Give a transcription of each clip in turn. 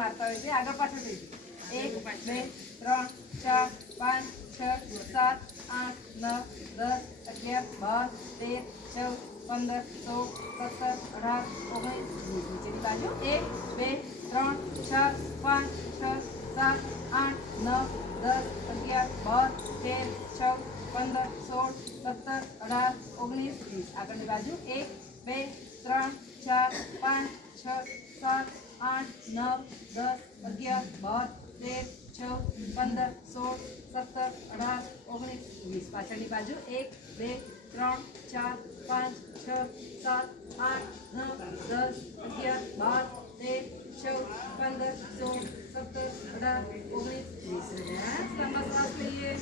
મારતા હોય છે. આગળ પાછળ થઈ જાય એક, બે, ત્રણ, ચાર, પાંચ, છ, સાત, આઠ, નવ, દસ, અગિયાર, બાર, તેર, ચૌદ, પંદર, સોળ, સત્તર, અઢાર, ઓગણીસ. નીચેની બાજુ? એક, બે, ત્રણ છ પાંચ, છ, સાત, આઠ, નવ, દસ, અગિયાર, બાર, તેર, ચૌદ, પંદર, સોળ, સત્તર, અઢાર, ઓગણીસ. વીસ આગળની બાજુ? એક, બે, ત્રણ, ચાર, પાંચ છ સાત આઠ નવ દસ અગિયાર બાર તેર ચૌદ પંદર સોળ સત્તર અઢાર ઓગણીસ વીસ પાછળની બાજુ એક બે ત્રણ ચાર પાંચ છ સાત આઠ નવ દસ અગિયાર બાર તેર ચૌદ પંદર સોળ સત્તર અઢાર ઓગણીસ વીસ લાંબા શ્વાસ લઈએ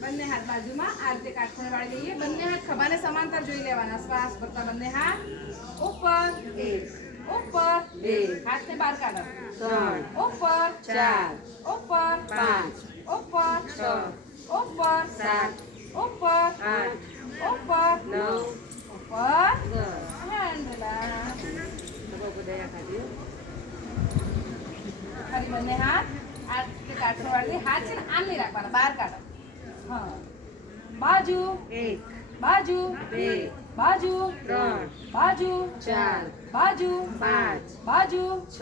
બંને હાથ બાજુમાં આ રીતે કાટખૂણે વાળી લઈએ બંને હાથ ખભાને સમાંતર જોઈ લેવાના શ્વાસ ભરતા બંને હાથ ઉપર એક ઉપર બે હાથને બહાર કાઢો ત્રણ ઉપર ચાર ઉપર પાંચ ઉપર છ ઉપર સાત ઉપર આઠ ઉપર નવ ઉપર દસ hand relax. લોકો બધા ખાધ્યું ફરી બંને હાથ આ રીતે કાઢો વાળી હાથ છે ને આમ નહીં રાખવાના બહાર કાઢો હા બાજુ એક બાજુ બે બાજુ ત્રણ બાજુ ચાર બાજુ પાંચ બાજુ છ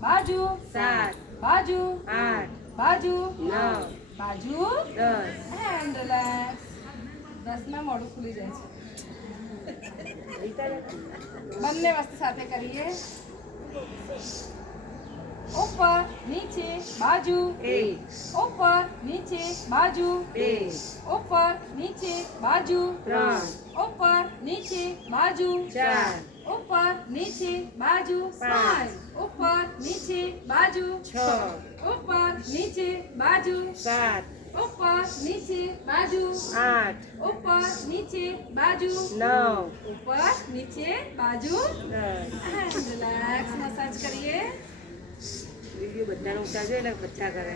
બાજુ સાત બાજુ આઠ બાજુ નવ બાજુ દસ હેન્ડ રિલેક્સ દસમાં મોઢું ખુલી જાય છે બંને વસ્તુ સાથે કરીએ ઉપર નીચે બાજુ એક ઉપર નીચે બાજુ બે ઉપર નીચે બાજુ ત્રણ ઉપર નીચે બાજુ ચાર ઉપર નીચે બાજુ પાંચ. ઉપર નીચે બાજુ છ ઉપર નીચે બાજુ સાત ઉપર નીચે બાજુ આઠ ઉપર નીચે બાજુ નવ ઉપર નીચે બાજુ રિલેક્સ મસાજ કરીએ વીડિયો બધાને ઉતારજો એટલે બચ્ચા કરે.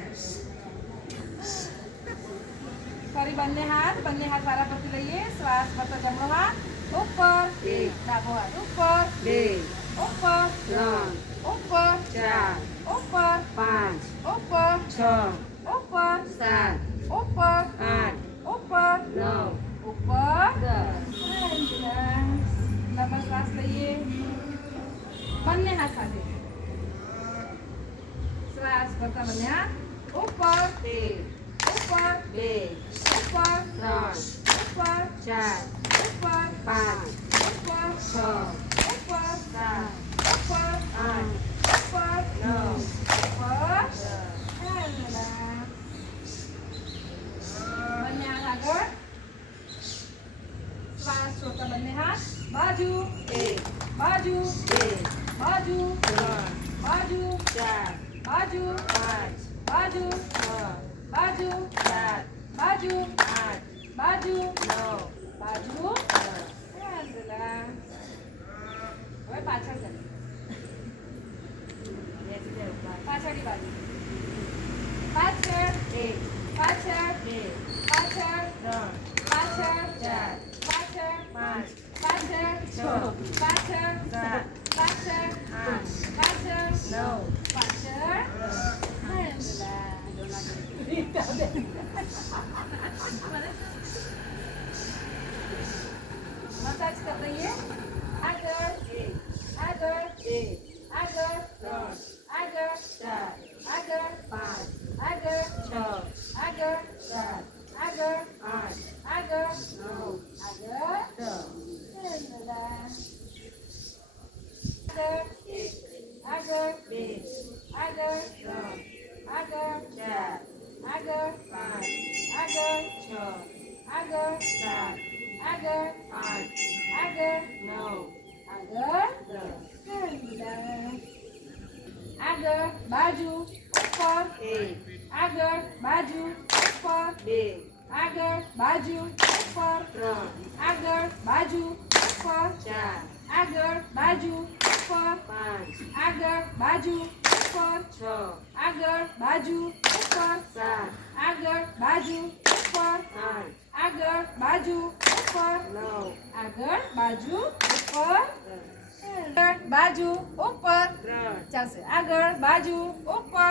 ફરી બંને હાથ બંને હાથ વારા પરથી લઈએ. શ્વાસ પર જમણો હાથ ઉપર. એક. ડાબો હાથ ઉપર. બે. ઉપર. ત્રણ. ઉપર. ચાર. ઉપર. પાંચ. ઉપર. છ. શ્વાસ ફરતા બંને હાથ ઉપર એક ઉપર બે ઉપર ત્રણ ઉપર ચાર ઉપર પાંચ ઉપર છ ઉપર સાત ઉપર આઠ ઉપર નવ ઉપર દસ and relax. બંને હાથ આગળ શ્વાસ છોડતા બંને હાથ બાજુ એક બાજુ બે બાજુ ત્રણ બાજુ ચાર બાજુ પાંચ બાજુ છ બાજુ સાત બાજુ આઠ બાજુ નવ બાજુ દસ and relax. હવે પાછળ જઈએ બેસી જાય ઉપર. પાછળની બાજુ પાછળ એક પાછળ બે પાછળ ત્રણ પાછળ ચાર પાછળ પાંચ પાછળ છ પાછળ સાત પાછળ આઠ પાછળ નવ મસાજ કરી દઈએ આગળ આગળ આગળ ત્રણ આગળ ચાર આગળ પાંચ આગળ છ આગળ સાત આગળ આઠ આગળ નવ આગળ દસ. આગળ એક આગળ બે આગળ ત્રણ આગળ ચાર આગળ પાંચ, આગળ છ, આગળ સાત, આગળ આઠ, આગળ નવ, આગળ દસ. આગળ બાજુ ઉપર એક, આગળ બાજુ ઉપર બે, આગળ બાજુ ઉપર ત્રણ, આગળ બાજુ ઉપર ચાર, આગળ બાજુ ઉપર પાંચ, આગળ બાજુ ઉપર છ. આગળ બાજુ ઉપર સાત. આગળ બાજુ ઉપર આઠ. આગળ બાજુ ઉપર નવ. આગળ બાજુ ઉપર બાજુ ઉપર ચાલશે. આગળ બાજુ ઉપર